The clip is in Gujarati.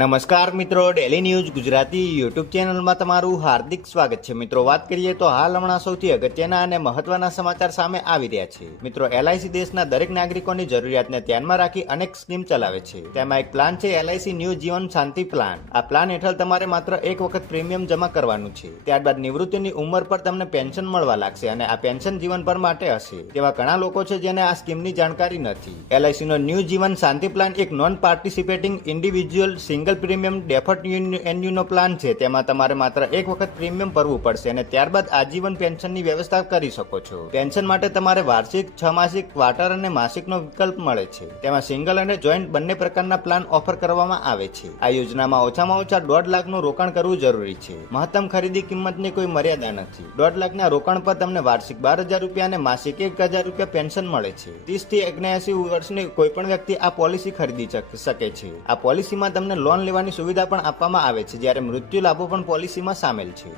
નમસ્કાર મિત્રો, ડેલી ન્યૂઝ ગુજરાતી યુટ્યુબ ચેનલમાં તમારું હાર્દિક સ્વાગત છે. મિત્રો, વાત કરીએ તો હાલ હમણાં સૌથી અગત્યના અને મહત્વના સમાચાર સામે આવી રહ્યા છે. મિત્રો, LIC દેશના દરેક નાગરિકોની જરૂરિયાતને ધ્યાનમાં રાખી અનેક સ્કીમ ચલાવે છે. તેમાં એક પ્લાન છે LIC ન્યૂ જીવન શાંતિ પ્લાન. આ પ્લાન હેઠળ તમારે માત્ર એક વખત પ્રીમિયમ જમા કરવાનું છે. ત્યારબાદ નિવૃત્તિની ઉંમર પર તમને પેન્શન મળવા લાગશે અને આ પેન્શન જીવનભર માટે હશે. તેવા ઘણા લોકો છે જેને આ સ્કીમની જાણકારી નથી. LIC નો ન્યૂ જીવન શાંતિ પ્લાન એક non participating individual single premium ડેફર્ડ એન્યુનો plan છે. તેમાં તમારે માત્ર એક વખત પ્રીમિયમ ભરવું પડશે અને ત્યારબાદ આજીવન પેન્શનની વ્યવસ્થા કરી શકો છો. પેન્શન માટે તમારે વાર્ષિક, 6 માસિક, ક્વાર્ટર અને માસિકનો વિકલ્પ મળે છે. તેમાં સિંગલ અને જોઈન્ટ બંને પ્રકારના પ્લાન ઓફર કરવામાં આવે છે. આ યોજનામાં ઓછામાં ઓછા 1.5 લાખનું રોકાણ કરવું જરૂરી છે. મહત્તમ ખરીદી કિંમતની કોઈ મર્યાદા નથી. 1.5 લાખના રોકાણ પર તમને વાર્ષિક 12,000 રૂપિયા અને માસિક 1,000 રૂપિયા પેન્શન મળે છે. 30 થી 79 વર્ષની કોઈ પણ વ્યક્તિ આ પોલિસી ખરીદી શકે છે. આ પોલિસીમાં તમને લોન લેવાની સુવિધા પણ આપવામાં આવે છે, જ્યારે મૃત્યુ લાભો પણ પોલિસીમાં સામેલ છે.